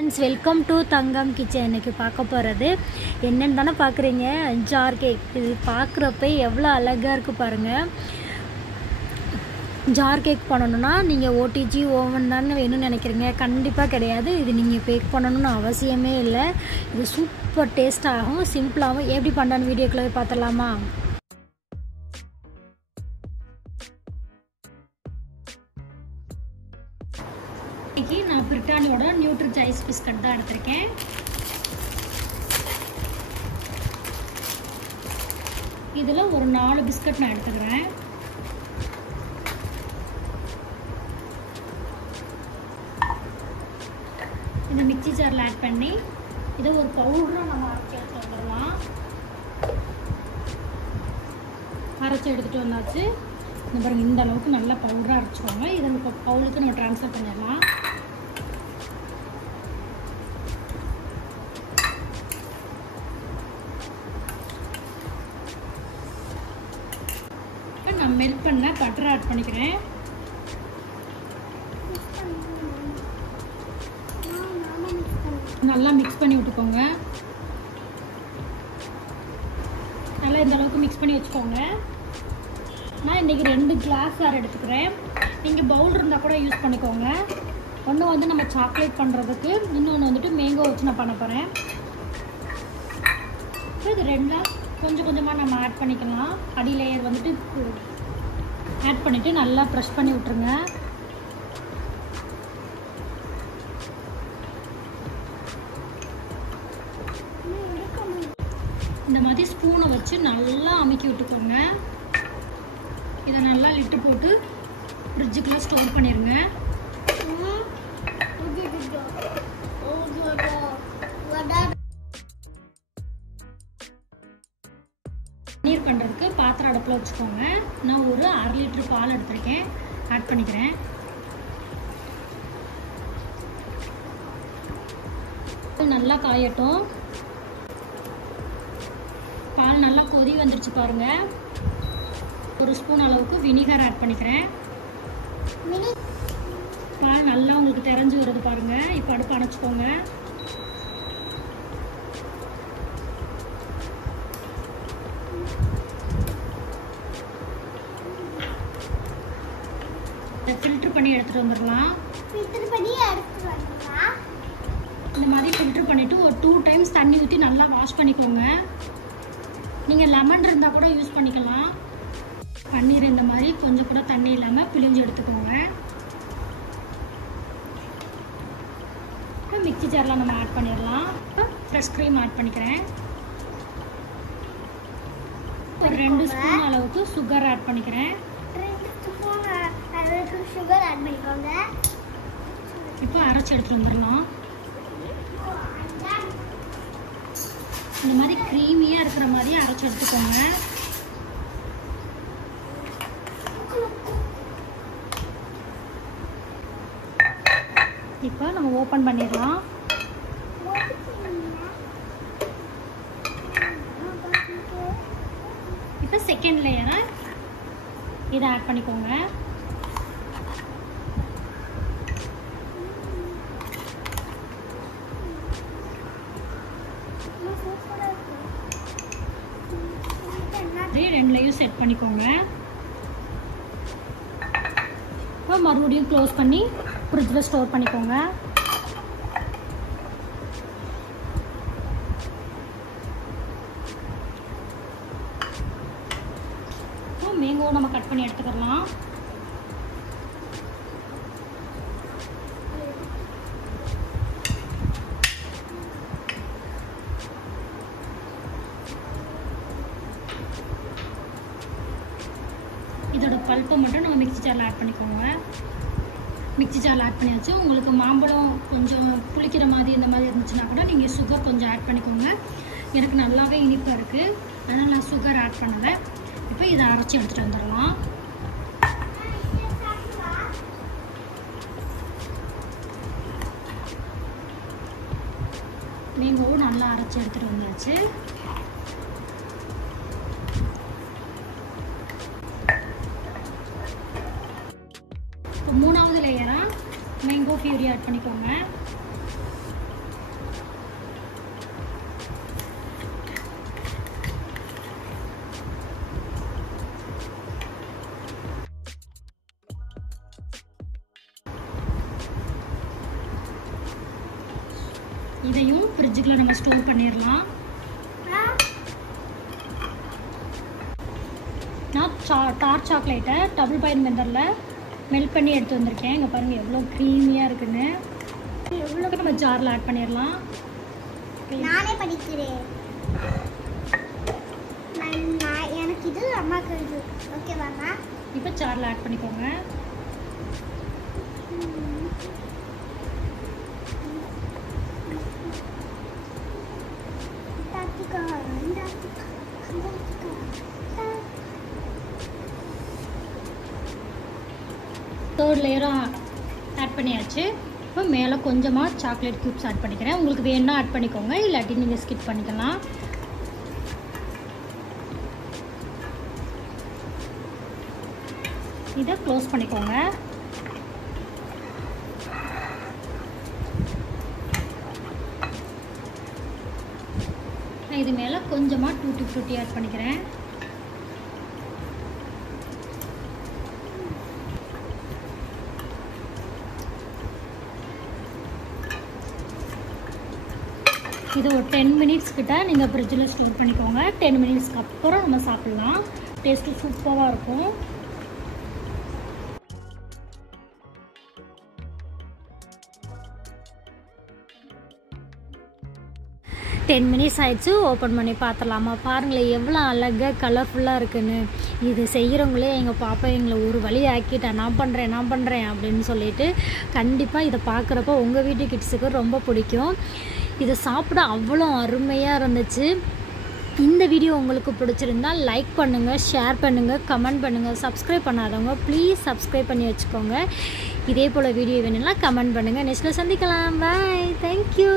Friends welcome to तंगम kitchen इनके பார்க்க போறது என்னன்னு தான பாக்குறீங்க ஜார் கேக் இது பார்க்கறப்ப எவ்வளவு அழகா இருக்கு பாருங்க ஜார் கேக் பண்ணனும்னா நீங்க ஓடிஜி ஓவன் தான் வேணும்னு நினைக்கிறீங்க கண்டிப்பா கிடையாது இது நீங்க பேக் பண்ணனும்னு அவசியமே இல்ல இது சூப்பர் டேஸ்ட் ஆகும் சிம்பிளாவும் எப்படி பண்ணனும் வீடியோக்குள்ள போய் பார்த்தலாமா நான் பிரிட்டானியோட நியூட்ரி சாய்ஸ் பிஸ்கட் தான் எடுத்துர்க்கேன் இதுல ஒரு 4 பிஸ்கட் நான் எடுத்துக்கறேன் இந்த மிக்ஸி ஜார்ல ஆட் பண்ணி இத ஒரு பவுடரா நம்ம அரைச்சு எடுத்துக்கலாம் அரைச்சு எடுத்துட்டு வந்தாச்சு இந்த பாருங்க இந்த அளவுக்கு நல்ல பவுடரா அரைச்சுக்கோங்க இத நம்ம பவுலுக்கு நம்ம ட்ரான்ஸ்ஃபர் பண்ணிடலாம் நான் மெல்ட் பண்ண பட்டர் ஆட் பண்ணிக்கிறேன் நல்லா மிக்ஸ் பண்ணி விட்டுக்கோங்க நல்லா இந்த அளவுக்கு மிக்ஸ் பண்ணி வச்சுக்கோங்க நான் இன்னைக்கு 2 கிளாஸ் சார் எடுத்துக்கிறேன் நீங்க பவுல் இருந்தா கூட யூஸ் பண்ணிக்கோங்க ஒன்னு வந்து நம்ம சாக்லேட் பண்றதுக்கு இன்னொன்னு வந்துட்டு மேங்கோ வச்சு நான் பண்ண போறேன் இது ரெண்டா கொஞ்சம் கொஞ்சமா நம்ம ஆட் பண்ணிக்கலாம் அடி லேயர் வந்துட்டு ஆட் பண்ணிட்டு நல்லா பிரஷ் பண்ணி விட்டுருங்க இந்த மாதிரி ஸ்பூனை வச்சு நல்லா அமுக்கி விட்டுக்கோங்க இத நல்லா லிட் போட்டு ஃப்ரிட்ஜுக்குள்ள ஸ்டோர் பண்ணிருங்க பன்னீர் பண்றதுக்கு பாத்திரம் அடுப்புல வச்சுக்கோங்க நான் ஒரு 1/2 லிட்டர் பால் எடுத்துர்க்கேன் ஆட் பண்ணிக்கிறேன் நல்லா காயட்டும் பால் நல்லா கொதி வந்துருச்சு பாருங்க ஒரு ஸ்பூன் அளவுக்கு வினிகர் ஆட் பண்ணிக்கிறேன் பால் நல்லா உங்களுக்கு தெரிஞ்சு வருது பாருங்க இப்போ அடுப்பு அணைச்சுக்கோங்க ஃபில்டர் பண்ணி எடுத்துட்டு வந்துடலாம் இந்த மாதிரி ஃபில்டர் பண்ணிட்டு ஒரு 2 டைம்ஸ் தண்ணி ஊற்றி நல்லா வாஷ் பண்ணிக்கோங்க நீங்க லெமன் இருந்தா கூட யூஸ் பண்ணிக்கலாம் பன்னீர் இந்த மாதிரி கொஞ்சம் கூட தண்ணி இல்லாம பிழிஞ்சு எடுத்துக்கோங்க மிக்ஸி ஜார்ல நம்ம ஆட் பண்ணிரலாம் ஃப்ரெஷ் க்ரீம் ஆட் பண்ணிக்கிறேன் ஒரு 2 ஸ்பூன் அளவுக்கு சுகர் ஆட் பண்ணிக்கிறேன் 2 ஸ்பூன் அளவுக்கு சுகர் ஆட் பண்ணிக்கோங்க இப்போ அரைச்சு எடுத்துட்டு வந்துடலாம் இந்த மாதிரி க்ரீமியா இருக்கிற மாதிரி அரைச்சு எடுத்துக்கோங்க இப்போ நம்ம ஓபன் பண்ணிடலாம் இப்போ செகண்ட் லேயரா இதை ஆட் பண்ணிக்கோங்க ரெண்டு லேயர் செட் பண்ணிக்கோங்க இப்போ மறுபடியும் க்ளோஸ் பண்ணி ஃப்ரிட்ஜில் ஸ்டோர் பண்ணிக்கோங்க இப்போ மேங்கோ நம்ம கட் பண்ணி எடுத்துக்கலாம் இதோட பல்ப்பை மட்டும் நம்ம மிக்ஸி ஜார்ல ஆட் பண்ணிக்கோங்க மிக்ஸி ஜார்ல ஆட் பண்ணியாச்சு உங்களுக்கு மாம்பழம் கொஞ்சம் புளிக்கிற மாதிரி இந்த மாதிரி இருந்துச்சுன்னா கூட நீங்கள் சுகர் கொஞ்சம் ஆட் பண்ணிக்கோங்க எனக்கு நல்லாவே இனிப்பாக இருக்குது அதனால் நான் சுகர் ஆட் பண்ணலை இப்போ இதை அரைச்சி எடுத்துகிட்டு வந்துடலாம் மேங்கோவும் நல்லா அரைச்சி எடுத்துகிட்டு வந்தாச்சு இப்போ மூணாவது லேயரா மேங்கோ பியூரி ஆட் பண்ணிக்கோங்க. இதையும் ஃப்ரிட்ஜுக்குள்ள நம்ம ஸ்டோர் பண்ணிடலாம். நான் டார்க் சாக்லேட்டை டபுள் பாயில் மெத்தடில் மெல்ட் பண்ணி எடுத்து வந்திருக்கேன். இங்கே பாருங்கள் எவ்வளோ க்ரீமியாக இருக்குன்னு. எவ்வளோக்கு நம்ம ஜாரில் ஆட் பண்ணிடலாம். நானே படிக்கிறேன். எனக்கு இது அம்மாக்கு இது ஓகேவாம்மா? இப்போ ஜாரில் ஆட் பண்ணிக்கோங்க. தேர்ட் லேயரும் ஆட் பண்ணியாச்சு. இப்போ மேலே கொஞ்சமாக சாக்லேட் க்யூப்ஸ் ஆட் பண்ணிக்கிறேன். உங்களுக்கு வேணும்னா ஆட் பண்ணிக்கோங்க, இல்லாட்டி நீங்கள் ஸ்கிப் பண்ணிக்கலாம். இதை க்ளோஸ் பண்ணிக்கோங்க. இது மேலே கொஞ்சமாக டூட்டி ஃப்ரூட்டி ஆட் பண்ணிக்கிறேன். இது ஒரு 10 மினிட்ஸ் கிட்ட நீங்கள் ஃப்ரிட்ஜில் ஸ்டோர் பண்ணிக்கோங்க. 10 மினிட்ஸ்க்கு அப்புறம் நம்ம சாப்பிட்லாம். டேஸ்ட்டு சூப்பராக இருக்கும். டென் மினிட்ஸ் ஆயிடுச்சு. ஓப்பன் பண்ணி பார்த்துடலாமா? பாருங்களேன் எவ்வளோ அழகாக கலர்ஃபுல்லாக இருக்குன்னு. இது செய்கிறவங்களே எங்கள் பாப்பா எங்களை ஒரு வழி ஆக்கிட்டேன், நான் பண்ணுறேன் அப்படின்னு சொல்லிட்டு. கண்டிப்பாக இதை பார்க்குறப்ப உங்கள் வீட்டு கிட்ஸுக்கு ரொம்ப பிடிக்கும். இதை சாப்பிட அவ்வளோ அருமையாக இருந்துச்சு. இந்த வீடியோ உங்களுக்கு பிடிச்சிருந்தால் லைக் பண்ணுங்கள், ஷேர் பண்ணுங்கள், கமெண்ட் பண்ணுங்கள். சப்ஸ்கிரைப் பண்ணாதவங்க ப்ளீஸ் சப்ஸ்கிரைப் பண்ணி வச்சுக்கோங்க. இதே போல் வீடியோ வேணும்னா கமெண்ட் பண்ணுங்கள். நெக்ஸ்ட்டில் சந்திக்கலாம். பாய். தேங்க்யூ.